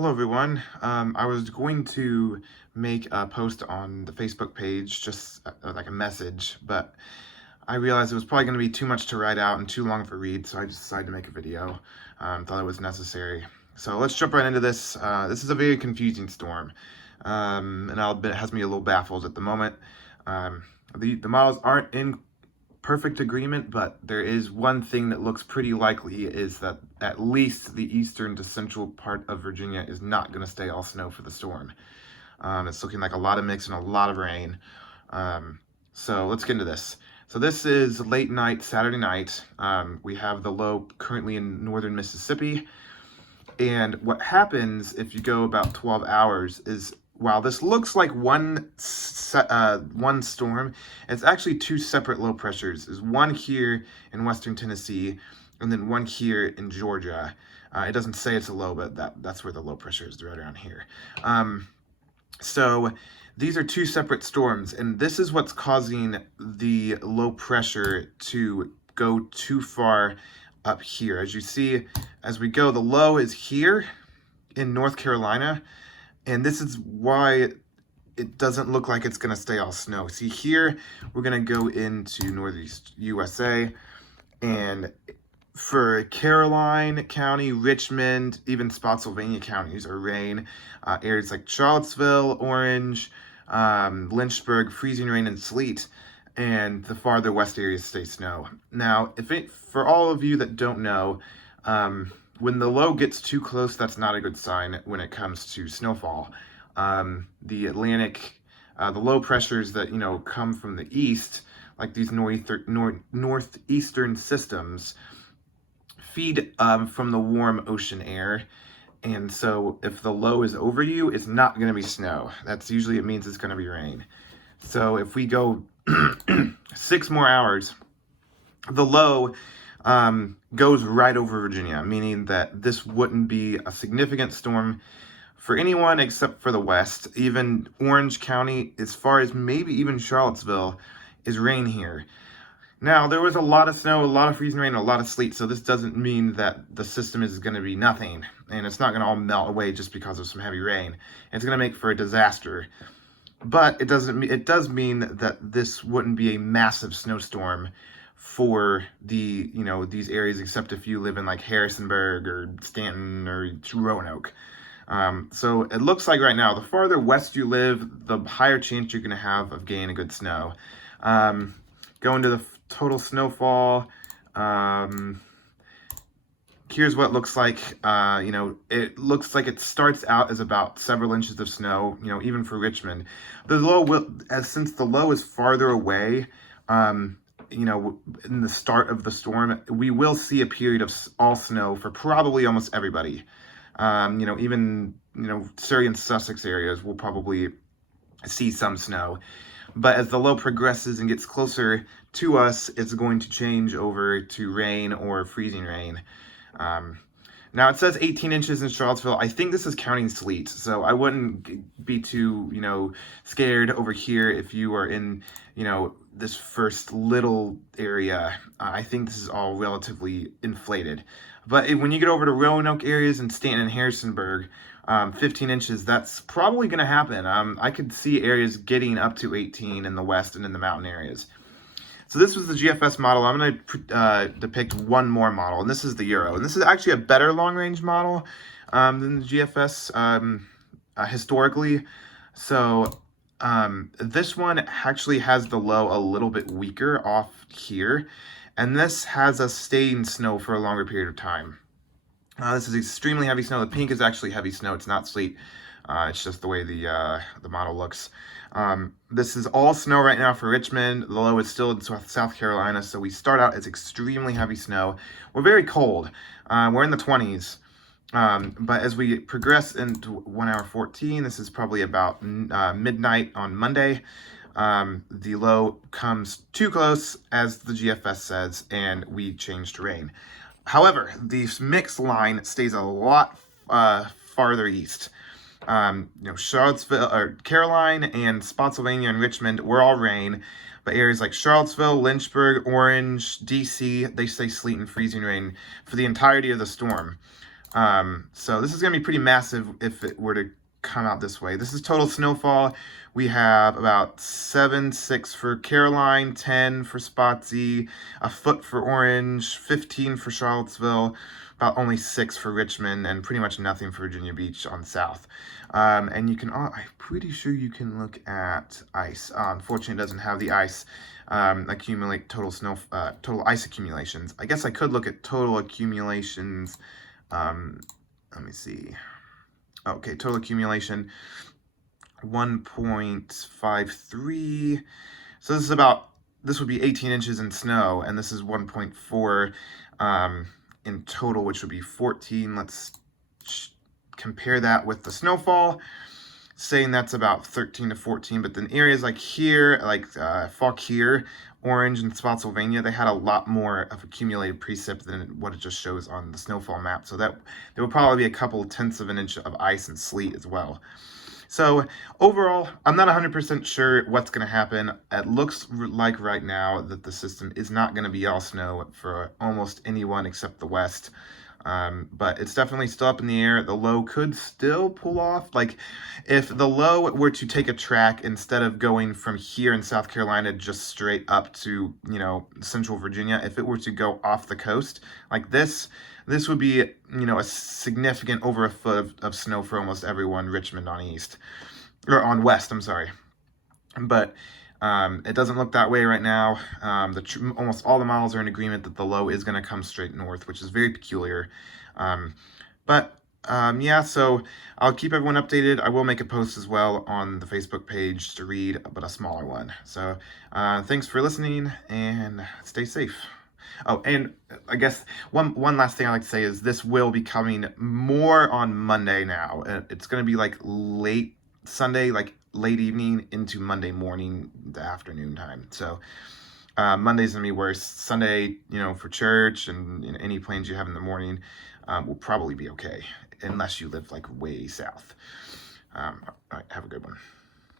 Hello, everyone. I was going to make a post on the Facebook page, just like a message, but I realized it was probably going to be too much to write out and too long for read, so I just decided to make a video. Thought it was necessary. So let's jump right into this. This is a very confusing storm, and I'll admit it has me a little baffled at the moment. Um, the models aren't in perfect agreement, but there is one thing that looks pretty likely is that at least the eastern to central part of Virginia is not going to stay all snow for the storm. It's looking like a lot of mix and a lot of rain. So let's get into this. So this is late night, Saturday night. We have the low currently in northern Mississippi. And what happens if you go about 12 hours is while this looks like one storm, it's actually two separate low pressures. There's one here in western Tennessee, and then one here in Georgia. It doesn't say it's a low, but that's where the low pressure is, right around here. So these are two separate storms, and this is what's causing the low pressure to go too far up here. As you see, as we go, the low is here in North Carolina, and this is why it doesn't look like it's going to stay all snow. See here, we're going to go into northeast USA, and for Caroline County, Richmond, even Spotsylvania counties are rain. Areas like Charlottesville, Orange, Lynchburg, freezing rain and sleet. And the farther west areas stay snow. Now, for all of you that don't know, when the low gets too close, that's not a good sign when it comes to snowfall. The Atlantic, the low pressures that come from the east, like these northeastern systems, feed from the warm ocean air. And so if the low is over you, it's not going to be snow. That's usually, it means it's going to be rain. So if we go 6 more hours, the low goes right over Virginia, meaning that this wouldn't be a significant storm for anyone except for the west. Even Orange County, as far as maybe even Charlottesville, is rain here. Now, there was a lot of snow, a lot of freezing rain, a lot of sleet, so this doesn't mean that the system is going to be nothing, and it's not going to all melt away just because of some heavy rain. It's going to make for a disaster. But it does mean that this wouldn't be a massive snowstorm for these areas, except if you live in like Harrisonburg or Stanton or Roanoke. So it looks like right now, the farther west you live, the higher chance you're going to have of getting a good snow. Going to the total snowfall. Here's what it looks like. It looks like it starts out as about several inches of snow, even for Richmond. The low since the low is farther away, in the start of the storm, we will see a period of all snow for probably almost everybody. Even, Surrey and Sussex areas will probably see some snow. But as the low progresses and gets closer to us, it's going to change over to rain or freezing rain. Now it says 18 inches in Charlottesville. I think this is counting sleet, so I wouldn't be too, scared over here if you are in, this first little area. I think this is all relatively inflated. But when you get over to Roanoke areas and Stanton and Harrisonburg, 15 inches, that's probably going to happen. I could see areas getting up to 18 in the west and in the mountain areas. So this was the GFS model. I'm going to depict one more model, and this is the Euro. And this is actually a better long-range model than the GFS historically. So this one actually has the low a little bit weaker off here, and this has us staying snow for a longer period of time. This is extremely heavy snow. The pink is actually heavy snow. It's not sleet. It's just the way the model looks. This is all snow right now for Richmond. The low is still in South Carolina, so we start out as extremely heavy snow. We're very cold. We're in the 20s. But as we progress into 1 hour 14, this is probably about midnight on Monday. The low comes too close, as the GFS says, and we change to rain. However, the mix line stays a lot farther east. Charlottesville, or Caroline, and Spotsylvania and Richmond were all rain, but areas like Charlottesville, Lynchburg, Orange, DC, they stay sleet and freezing rain for the entirety of the storm. So this is going to be pretty massive if it were to come out this way. This is total snowfall. We have about 7.6 for Caroline, 10 for Spotsy, a foot for Orange, 15 for Charlottesville, about only 6 for Richmond, and pretty much nothing for Virginia Beach on south. And you can, I'm pretty sure you can look at ice. Unfortunately, it doesn't have the ice. Accumulate total total ice accumulations. I guess I could look at total accumulations. Let me see. Okay, total accumulation 1.53. So this would be 18 inches in snow, and this is 1.4 in total, which would be 14. Let's compare that with the snowfall, saying that's about 13 to 14. But then areas like here, like Fauquier, Orange, and Spotsylvania, they had a lot more of accumulated precip than what it just shows on the snowfall map. So that there will probably be a couple tenths of an inch of ice and sleet as well. So overall, I'm not 100% sure what's going to happen. It looks like right now that the system is not going to be all snow for almost anyone except the West. But it's definitely still up in the air. The low could still pull off. Like, if the low were to take a track instead of going from here in South Carolina just straight up to, central Virginia, if it were to go off the coast like this would be, a significant over a foot of snow for almost everyone, Richmond on east, or on west, I'm sorry. But it doesn't look that way right now. Almost all the models are in agreement that the low is going to come straight north, which is very peculiar. Yeah, so I'll keep everyone updated. I will make a post as well on the Facebook page to read, but a smaller one. So thanks for listening, and stay safe. Oh, and I guess one last thing I'd like to say is this will be coming more on Monday now. It's going to be like late Sunday, like late evening into Monday morning, the afternoon time. So Monday's going to be worse. Sunday, for church and any plans you have in the morning will probably be okay, unless you live like way south. All right, have a good one.